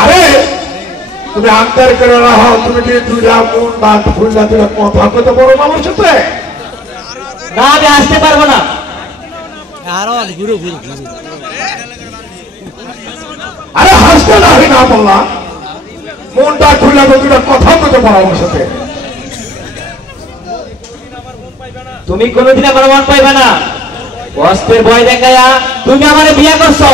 আরে তুমি আন্তর করে রাখো, তুমি কি দুইটা মন বাদ ভুললা দুইটা কথা কইতে পারো না আমার সাথে? না, আমি আসতে পারবো না। আরে হাসতে না বললাম, মনটা খুললা দুইটা কথা কইতে পারো আমার সাথে? তুমি কোনোদিন আমার মন পাইবে না। কষ্টের ভয় দেখায়া তুমি আমার বিয়ে করছো।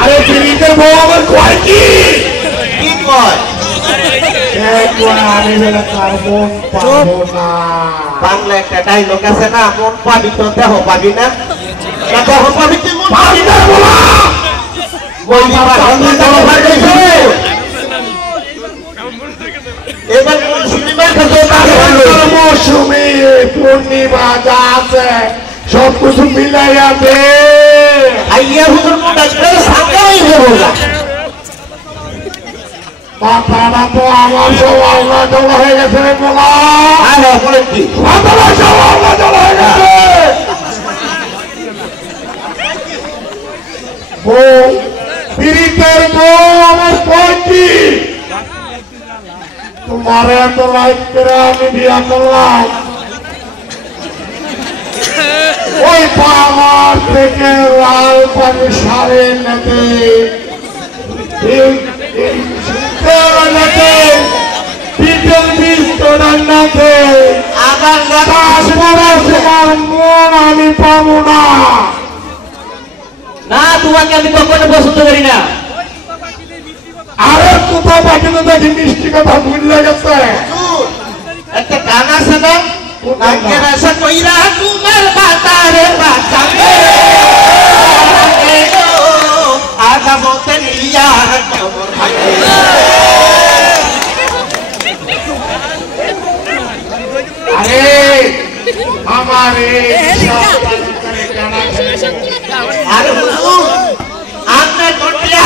আরে পিড়িতের বউ আমার কয় কি কয়? আমি বলে তার মন পাবো না। বাংলা একটা ডাইলগ আছে না, মন পাবি তো দেহ পাবি না। দেহ পাবি তুই মন পাবি না। এবার মৌসুমি পূর্ণিমা যা আছে সব কিছু মিলাইয়া দে। আইয়া হুজুর মোটা সাকাই হলো। কথাটা তো আমার সব আল্লাহ জল হয়ে গেছে রে বলা। বলে কি কথাটা সব আল্লাহ জল হয়ে গেছে। বউ পীড়িতের বউ আমার কয়টি? তোমার এত লাইক করে আমি বিয়া করলাম, ওই পাহাড় থেকে লাল পানি সারে নেতে আমি পাবো না। না, তোমাকে আমি কখনো পছন্দ করি না। আরে কোথাও পাঠিয়ে দেখি মিষ্টি কথা ভুলে গেছে। একটা গান আছে না, তোমার বাতারে বাঁচাবে আগামতে নিয়া কেমন থাকে। আরে আমারে আরে হুজুর, আপনার ঘটলে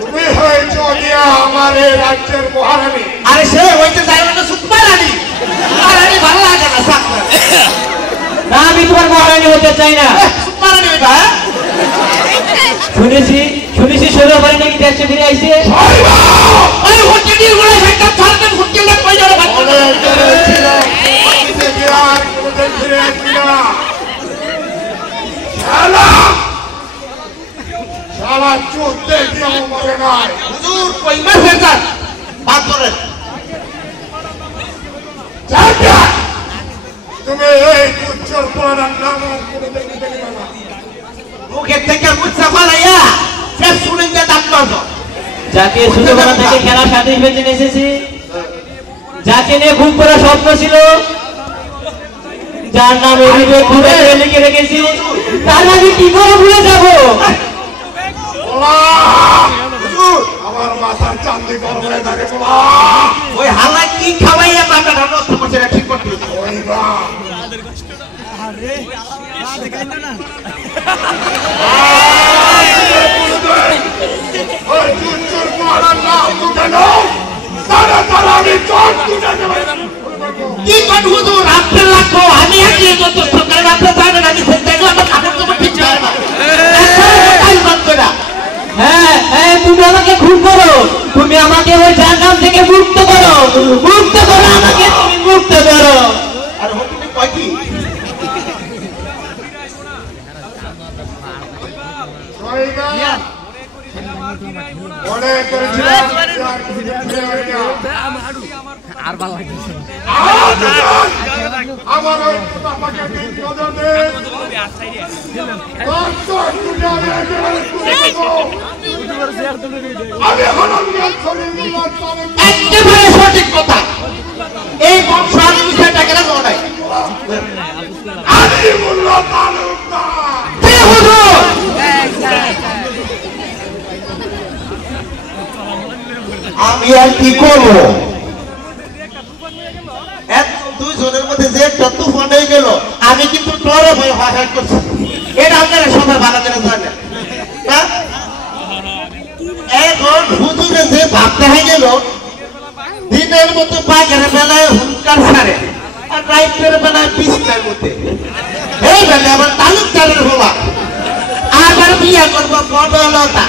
তুমি হয়েছ গিয়া আমার এই রাজ্যের মহারানী। আরে সে হইতে চাই না, সুপার রানী। মহারানী ভালো লাগে না সাকরা। না, আমি তোমার মহারানী হতে চাই না। সুপার রানী হইবা? শুনেছি সৌর বাড়ি নাকি দেশে ফিরে আইছে। ওই হোটেলের গুলো একটা ফালতু হোটেলে কই যাবে? সারা চোদ্দে দিয়ে মরে নাই। হুজুর কই মাসে যান বাদ করেন। তুমি এই উচ্চর পড়ার নাম মুখের থেকে মুচ্ছা ফালাইয়া সে শুনেন যে দাঁত মারছো। যাকে ছোটবেলা থেকে খেলার সাথে বেঁচে এসেছি, যাকে নিয়ে খুব করে স্বপ্ন ছিল, যার নাম অভিযোগ ঘুরে লিখে রেখেছি, তার আমি কি করে ভুলে যাবো? আমার মাথার চান্দি গরম হয়ে থাকে। ওই হালা কি খাওয়াইয়া মাথাটা নষ্ট করছে না, ঠিক করতে কি কর হুজুর, আপনার লাগবো আমি একই যথেষ্ট, কারণ আপনার জানেন আমি দেখলাম আমার কাপড় তোমার ঠিক যায় না। হ্যাঁ হ্যাঁ, তুমি আমাকে খুন করো, তুমি আমাকে ওই জাহান্নাম থেকে মুক্ত করো, আমাকে তুমি মুক্ত করো। আর তুমি কয় কি মনে করেছিলাম আর ভালো লাগছে আমার ওই বাবাকে নজর দে। একেবারে সঠিক কথা। এই বংশ আমি বিষয়টা কেন নাই আমি আর কি করবো? দুইজনের মধ্যে যে একটা তুফান হয়ে গেল, আমি কিন্তু ডরে ভয় হাট করছি। এটা আপনারা সবার ভালো করে জানেন না? এখন হুজুরে যে ভাব দেখা গেল দিনের মতো বাঘের বেলায় হুঙ্কার ছাড়ে আর রাইতের বেলায় বিছনার মধ্যে এই বেলা আবার তালুকদারের হবা আবার বিয়া করবো বনলতা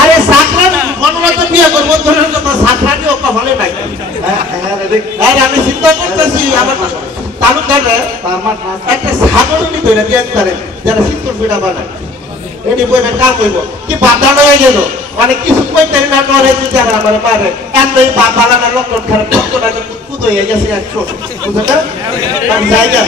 আরে সাকরানি বনলতা বিয়া করবো ধরেন কথা সাকরানি ওকে হলে নাই আরে আমি চিন্তা করতেছি আমার তালুকদারে একটা ছাগলনি ধরে দিয়ে পারেন যারা শীতল পিঠা বানায় এটি বইবে কাম হইব কি বাদানো হয়ে গেল অনেক কিছু কইতে না করে যারা আমার মারে এতই বাদানা লক্ষণ খারাপ লক্ষণ কুদ হয়ে গেছে একশো বুঝলে জায়গা